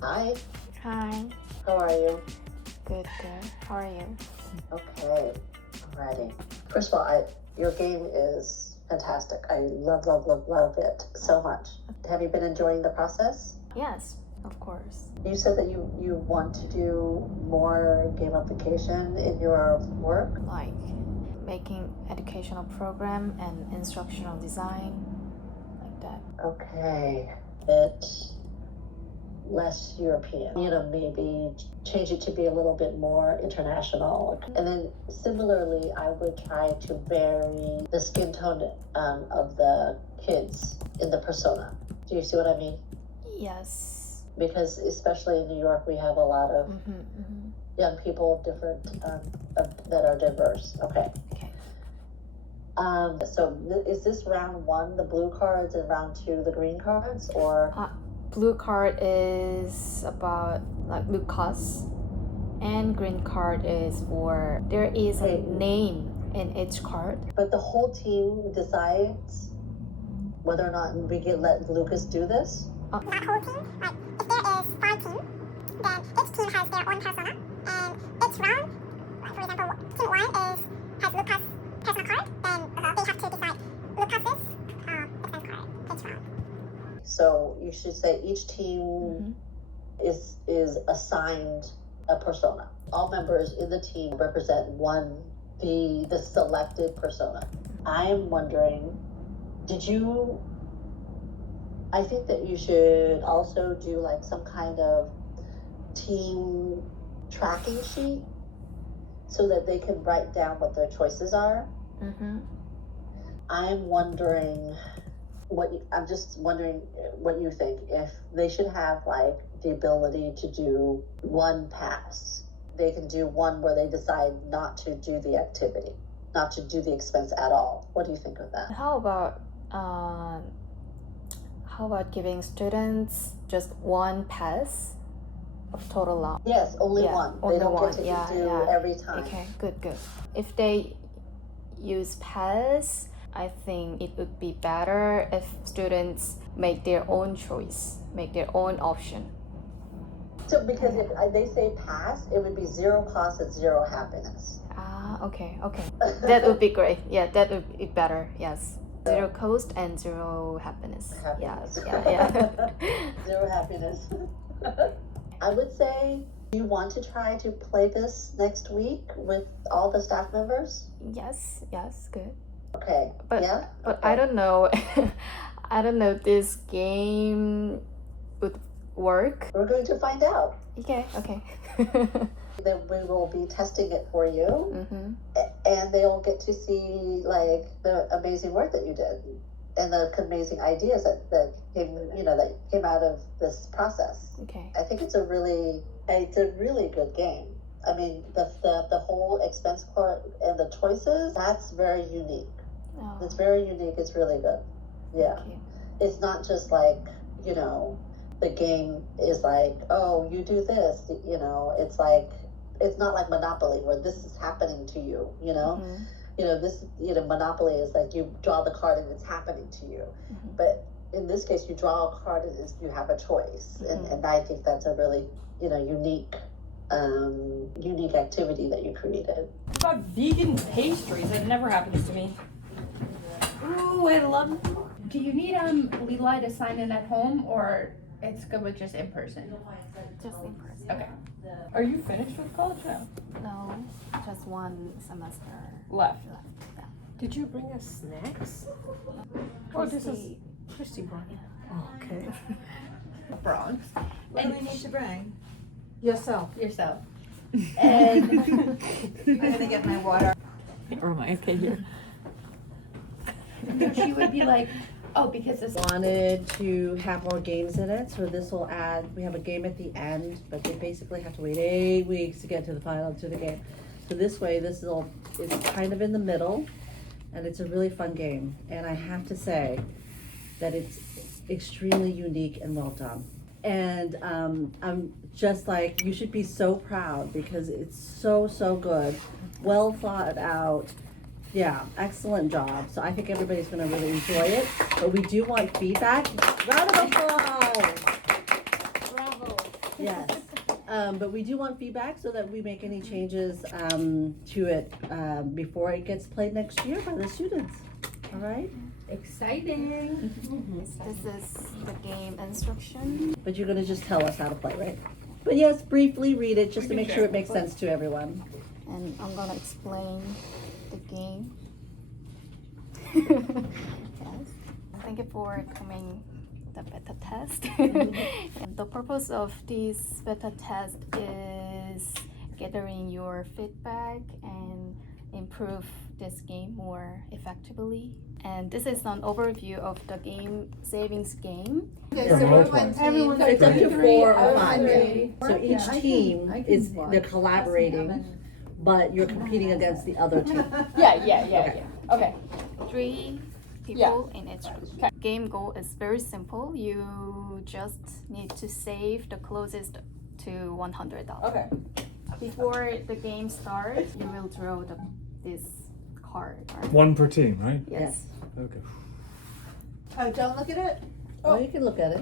Hi, Hi. how are you? Good, good. How are you? Okay, alrighty. First of all, your game is fantastic. I love it so much. Have you been enjoying the process? Yes, of course. You said that you want to do more gamification in your work? Like making educational program and instructional design, like that. Okay, bit less European. Maybe change it to be a little bit more international. And then similarly, I would try to vary the skin tone of the kids in the persona. Do you see what I mean? Yes. Because especially in New York, we have a lot of young people of different that are diverse. Okay. Okay. So is this round one the blue cards and round two the green cards, or? Blue card is about like Lucas, and green card is for there is a name in each card. But the whole team decides whether or not we can let Lucas do this? That whole team, like if there is 5 teams, then each team has their own persona, and each round, like for example, team 1 has Lucas' persona card, then they have to decide Lucas's defense card each round. So you should say each team is assigned a persona. All members in the team represent the selected persona. I'm wondering, I think that you should also do like some kind of team tracking sheet so that they can write down what their choices are. I'm just wondering what you think, if they should have like the ability to do one pass. They can do one where they decide not to do the activity, not to do the expense at all. What do you think of that? How about giving students just one pass of total long? Yes, only one. Only they don't one. get to do every time. Okay, good. If they use pass, I think it would be better if students make their own choice, make their own option. So because if they say pass, it would be 0 cost and 0 happiness. Okay. That would be great. Yeah, that would be better. Yes. 0 cost and 0 happiness. Happiness. Yeah. 0 happiness. I would say, do you want to try to play this next week with all the staff members? Yes, good. Okay. But okay. I don't know. I don't know if this game would work. We're going to find out. Okay. Then we will be testing it for you, and they'll get to see like the amazing work that you did and the amazing ideas that came out of this process. Okay. I think it's a really good game. I mean, the whole expense part and the choices, that's very unique. Oh. It's very unique. It's really good. Yeah. Okay. It's not just like, the game is like, oh, you do this, it's like, it's not like Monopoly where this is happening to you, Monopoly is like you draw the card and it's happening to you. But in this case, you draw a card and you have a choice. And I think that's a really, unique activity that you created. What about vegan pastries? That never happens to me. Ooh, I love. Do you need Levi to sign in at home, or it's good with just in person? Just in person. Okay. Are you finished with college now? No, just one semester Left. Yeah. Did you bring us snacks? Oh, this is Christy brought. Oh, okay. Bronx. What do we need to bring? Yourself. And I'm gonna get my water. Or am I okay here? she would be like, oh, because this. Wanted to have more games in it, so this will add. We have a game at the end, but they basically have to wait 8 weeks to get to the game. So this way, it's kind of in the middle, and it's a really fun game. And I have to say that it's extremely unique and well done. And I'm just like, you should be so proud because it's so good, well thought out. Yeah, excellent job. So I think everybody's gonna really enjoy it, but we do want feedback. Round of applause. Bravo. Yes. But we do want feedback so that we make any changes to it before it gets played next year by the students. All right? Exciting. This is the game instruction. But you're going to just tell us how to play, right? But yes, briefly read it just to make sure it makes sense to everyone. And I'm gonna explain the game. Yes. Thank you for coming the beta test. And the purpose of this beta test is gathering your feedback and improve this game more effectively. And this is an overview of the game savings game. Okay, so everyone It's up to 4 or 5. Three. So each team is they're collaborating, but you're competing against the other team. Yeah. Okay. 3 people in each group. Game goal is very simple. You just need to save the closest to $100. Okay. Before the game starts, you will draw this card. One per team, right? Yes. Okay. Oh, don't look at it? Oh, you can look at it.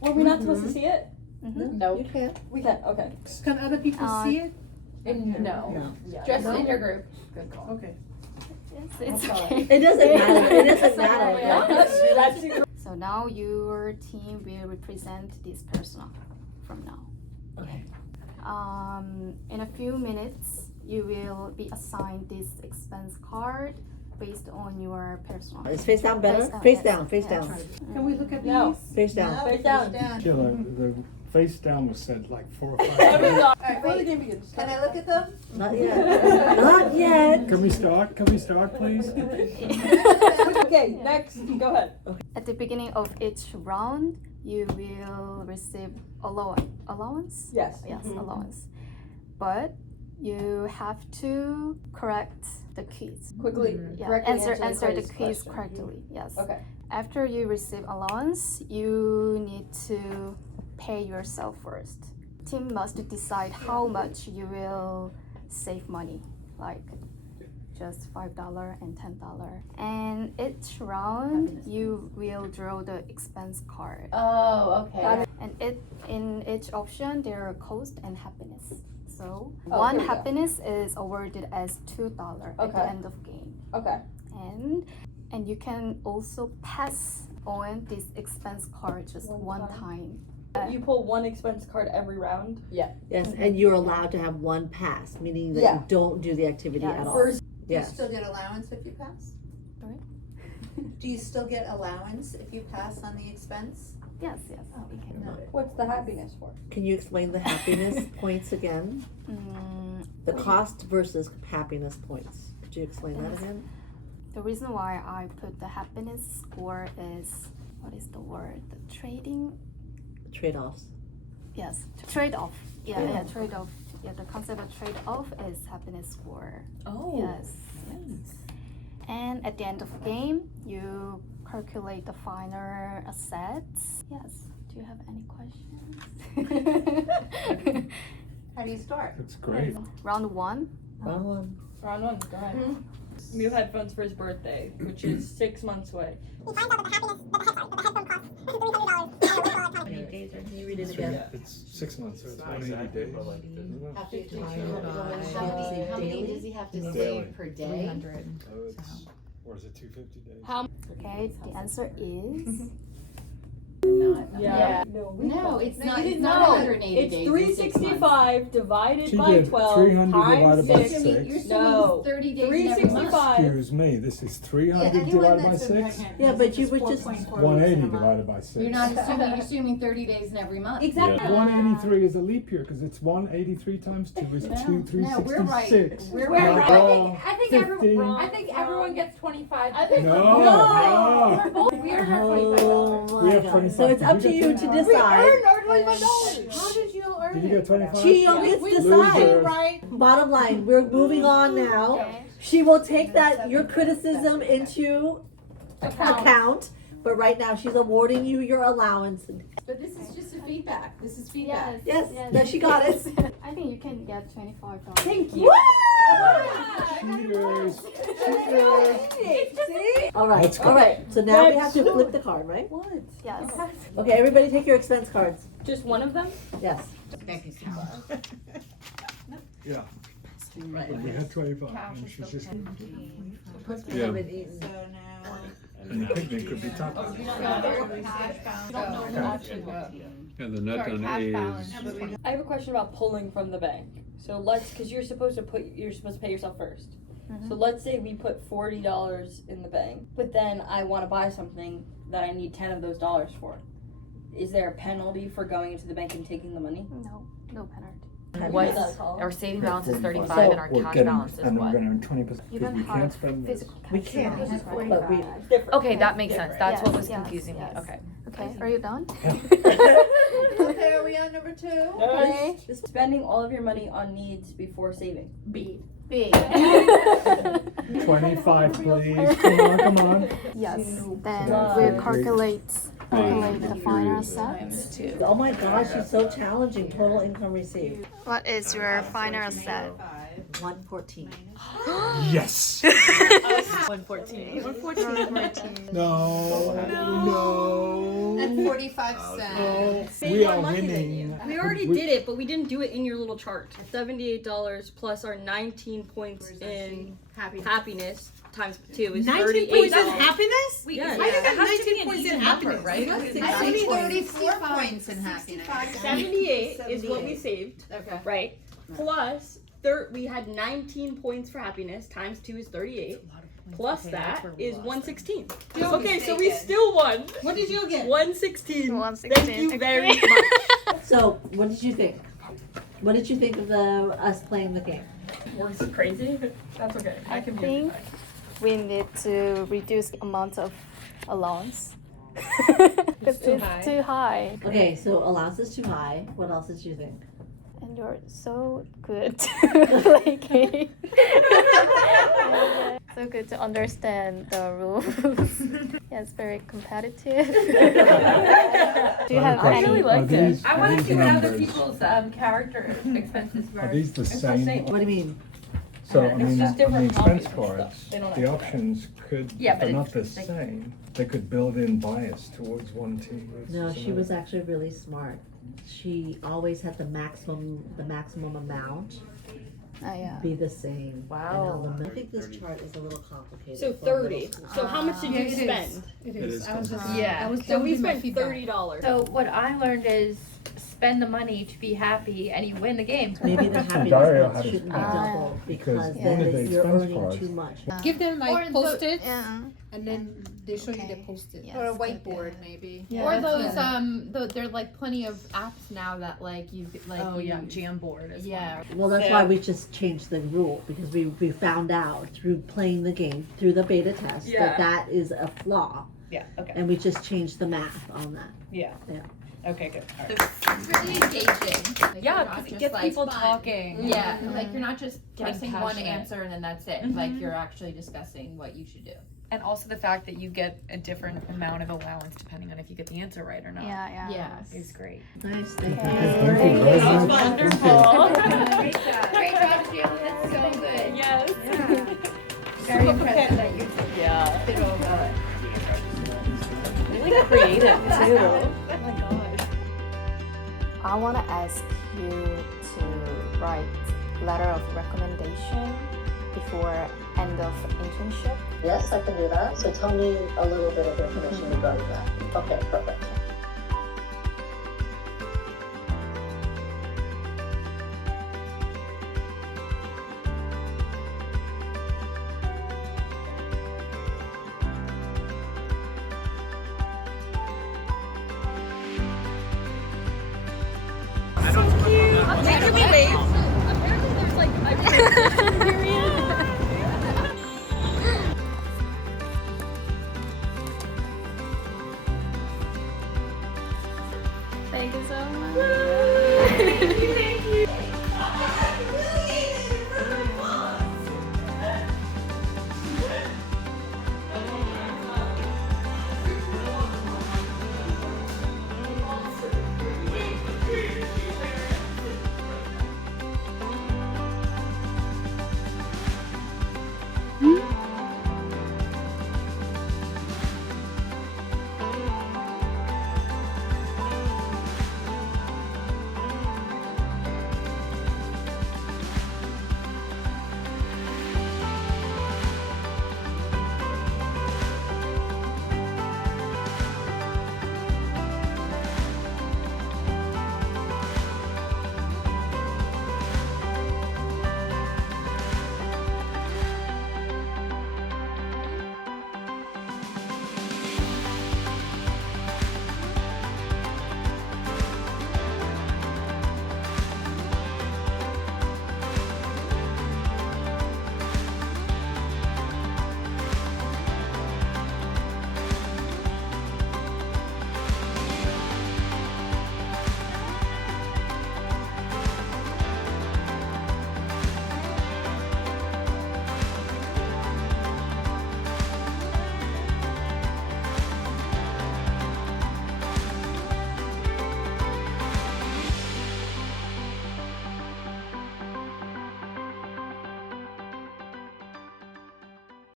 Were we not supposed to see it? No, you can't. We can. Okay. Can other people see it? No. No. Just in your group. Good call. Okay. Yes, it's okay. It doesn't matter. It doesn't matter. So now your team will represent this person from now. Okay. In a few minutes, you will be assigned this expense card based on your personal. Is face down better? Face Face down, down. Face yeah. down. Can we look at these? No. Face down. No, Face down. Sheila, the face down was said like 4 or 5 Every times. lot. All right, wait. Can I look at them? Not yet. Not yet. Can we start? Can we start, please? Okay, next. Go ahead. At the beginning of each round, you will receive allowance. Yes. Yes, allowance. But you have to correct the quiz. Quickly. Yeah, correctly answer the quiz quiz question. correctly. Yes. Okay. After you receive allowance, you need to pay yourself first. Team must decide how much you will save money, like just $5 and $10. And each round, you will draw the expense card. Oh, okay. And in each option, there are cost and happiness. So Oh, one here we go. happiness is awarded as $2 at the Okay. end of game. Okay. And you can also pass on this expense card just one time. You pull one expense card every round. Yes, and you're allowed to have one pass, meaning that Yeah. you don't do the activity Yes. at all. First. Do you Yes. still get allowance if you pass? Sorry? Do you still get allowance if you pass on the expense? Yes, yes. We can. No. What's the happiness for? Can you explain the happiness points again? The cost versus happiness points. Could you explain that again? The reason why I put the happiness score is, what is the word? The trading? Trade-offs. Yes, trade-off. Yeah, trade-off. Yeah, the concept of trade-off is happiness score. Oh. Yes. And at the end of game, you calculate the final assets. Yes. Do you have any questions? How do you start? That's great. Round 1. Round one. Round 1. Go ahead. New headphones for his birthday, which is 6 months away. He finds out that the headphone costs $300. Can you read it So again? it's 6 months, so it's 180 days. Isn't it? How many does he have to Daily. save per day? So it's, or is it 250 days? Okay, the answer is Yeah. No, it's not. It's No, not 180 It's days. in 6 months. 365 divided She by did 12 300 divided times by 6. You're assuming No. 30 days in every month. 365. Excuse me, this is 300 anyone divided by that's 6? Yeah, but you would just, 180 divided by 6. You're not assuming. You're assuming 30 days in every month. Exactly. 183 is a leap year because it's 183 times 2 is 366. No, we're right. We're Not right. wrong. I think everyone gets 25. I think No, no. we are not 25. oh We my have god. 25. So it's up Did to you you get to 25? decide. How did you earn Did you get 25? She gets to decide. Losers. right? Bottom line, we're moving on now. okay. She will take that, your criticism into account. But right now, she's awarding you your allowance. But this is just a feedback. This is feedback. Yes, no, she got it. I think you can get $25. Thank you. Cheaters. Cheaters. All right, Let's go. all right. So now we have to flip the card, right? Yes. Okay, everybody take your expense cards. Just one of them? Yes. Yeah. Right. We had 25. And she's just. Yeah. And the picnic could be top. And the net on A is I have a question about pulling from the bank. So because you're supposed to pay yourself first. So let's say we put $40 in the bank, but then I want to buy something that I need 10 of those dollars for. Is there a penalty for going into the bank and taking the money? No, no penalty. What our saving balance is 35 and our cash balance is what? 20% You don't have physical cash. We can't, balance, right? but we. Different. Okay, that makes sense. That's what was Yes, confusing me. yes. Okay. Okay, are you done? Okay, are we on number 2? Okay. Spending all of your money on needs before saving. B. 25, please. Come on. Yes. Then we'll calculate the final set. Oh my gosh, she's so challenging. Total income received. What is your final set? 114. Yes. 114. No. And 45 cents. We are winning. We already did it, but we didn't do it in your little chart. $78 plus our 19 points in happiness times 2 is 38. 19 points in happiness? Wait, Yeah. why does that have to be an easy number, right? I need 34 points in happiness. 78 is what we saved, Okay. right? Plus, we had 19 points for happiness times 2 is 38. Plus that is 116. Okay, so we still won. What did you get? 116. 116, Thank you very okay. much. So, what did you think? What did you think of us playing the game? Works crazy. That's okay. I think we need to reduce the amount of allowance. Because it's too high. Okay, so allowance is too high. What else did you think? And you're so good like me. Yeah, so good to understand the rules. Yeah, it's very competitive. Do you have Question, any? are these- I are want to these see what other numbers- people's character expenses were. Are these the same? What do you mean? So, I It's mean, just on the different expense copies and stuff. cards, They don't the have to options could, Yeah, if they're but not the it's like- same, they could build in bias towards one team versus No, she another. was actually really smart. She always had the maximum amount Yeah. be the same. Wow. And I think this chart is a little complicated. So for 30. middle school. So how much did you spend? It is. I was just, Yeah. So we spent $30. So what I learned is spend the money to be happy and you win the game. Maybe the happiness Dario points had it shouldn't be Ah. doubled because Because then one of the you're expense earning cards- too much. Give them Or like the- post-its, Yeah. and then they show you the Okay. post-it. Yes, Or a good, whiteboard, good. maybe. Or those there are like plenty of apps now that like you like Jamboard as yeah. Well, that's why we just changed the rule because we found out through playing the game, through the beta test, Yeah. that is a flaw. Yeah, okay. And we just changed the math on that. Yeah. Yeah. Okay, good. All right. It's really engaging. Like, Yeah, you're not 'cause it just, gets like, people fun. talking. Yeah, like you're not just Getting pressing one passionate. answer and then that's it. Like you're actually discussing what you should do. And also the fact that you get a different amount of allowance depending on if you get the answer right or not. Yeah. Yes. Is great. Nice, thank you. Thank you very much. Wonderful. Great job, Sheila. That's so good. Yes. Very impressed that you Yeah. did all that. Really creative too. Oh my gosh. I want to ask you to write letter of recommendation before end of internship. Yes, I can do that. So tell me a little bit of information regarding that. Okay, perfect. Thank you, be late.